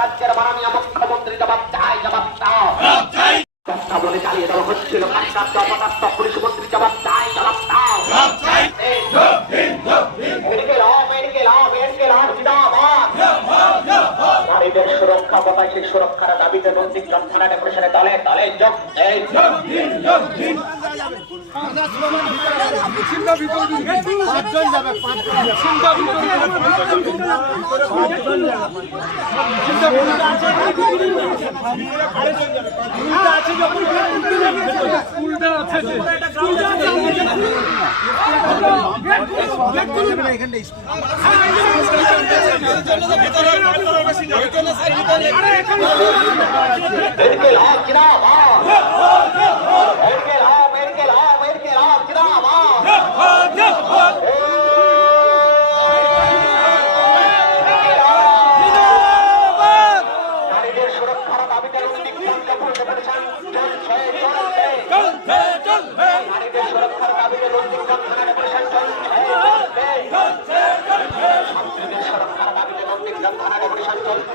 রাজ্যের মাননীয় মুখ্যমন্ত্রী জবাব চাই বলে চালিয়ে দেওয়া হচ্ছিল পুলিশ মন্ত্রী জবাব চাই নারীদের সুরক্ষা বতাসের সুরক্ষার দাবিতে নন্দীগ্রাম থানা ডেপুটেশনে দলে দলে যোগ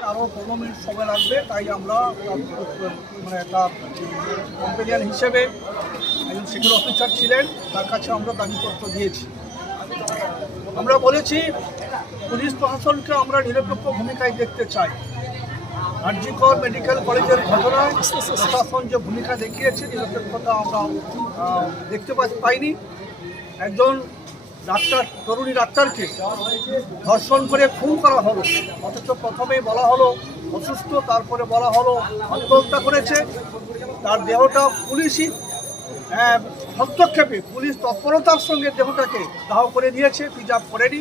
আরো 15 মিনিট সময় লাগবে, তাই আমরা মানে একটা কম্পেনিয়ান হিসেবে একজন সিকিউর অফিসার ছিলেন, তার কাছে আমরা দাবিপত্র দিয়েছি। আমরা বলেছি পুলিশ প্রশাসনকে আমরা নিরপেক্ষ ভূমিকায় দেখতে চাই। আরজিকর মেডিকেল কলেজের ঘটনায় প্রশাসন যে ভূমিকা দেখিয়েছে নিরপেক্ষতা আমরা দেখতে পাইনি। একজন ডাক্তার, তরুণী ডাক্তারকে ধর্ষণ করে খুন করা হলো, অথচ প্রথমেই বলা হলো অসুস্থ, তারপরে বলা হলো আত্মহত্যা করেছে। তার দেহটা পুলিশই হস্তক্ষেপে, পুলিশ তৎপরতার সঙ্গে দেহটাকে দাহ করে দিয়েছে, প্রিজার্ভ করেনি,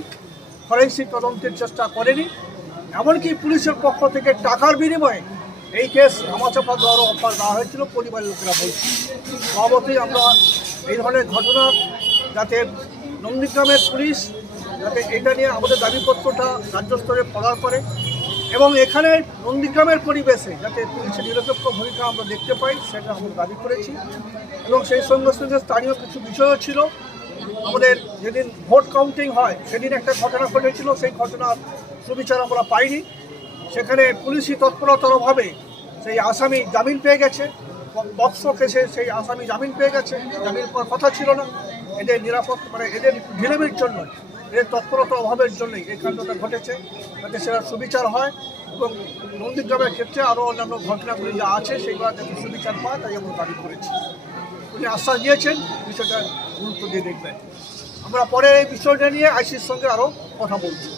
ফরেন্সিক তদন্তের চেষ্টা করেনি। এমনকি পুলিশের পক্ষ থেকে টাকার বিনিময়ে এই কেস ধামাচাপা দেওয়ারও অফার দেওয়া হয়েছিল, পরিবারের লোকেরা বলছে। স্বভাবতই আমরা এই ধরনের ঘটনা যাতে নন্দীগ্রামের পুলিশ যাতে এটা নিয়ে আমাদের দাবিপত্রটা রাজ্য স্তরে পড়ার পরে এবং এখানে নন্দীগ্রামের পরিবেশে যাতে পুলিশের নিরপেক্ষ ভূমিকা আমরা দেখতে পাই, সেটা আমরা দাবি করেছি। এবং সেই সঙ্গে সঙ্গে স্থানীয় কিছু বিষয়ও ছিল। আমাদের যেদিন ভোট কাউন্টিং হয় সেদিন একটা ঘটনা ঘটেছিল, সেই ঘটনার সুবিচার আমরা পাইনি। সেখানে পুলিশি তৎপরতার অভাবে সেই আসামি জামিন পেয়ে গেছে, বক্স কেসে সেই আসামি জামিন পেয়ে গেছে, জামিন পাওয়ার কথা ছিল না। এদের নিরাপত্তা মানে এদের ঢিলেমির জন্য, এদের তৎপরতার অভাবের জন্যই এই কাণ্ডটা ঘটেছে, যাতে সেটা সুবিচার হয় এবং নন্দীগ্রামের ক্ষেত্রে আরও অন্যান্য ঘটনাগুলি যা আছে সেগুলো যাতে সুবিচার পায়, তাই আমরা দাবি করেছি। উনি আশ্বাস দিয়েছেন বিষয়টা গুরুত্ব দিয়ে দেখবেন। আমরা পরে এই বিষয়টা নিয়ে আইসির সঙ্গে আরও কথা বলছি।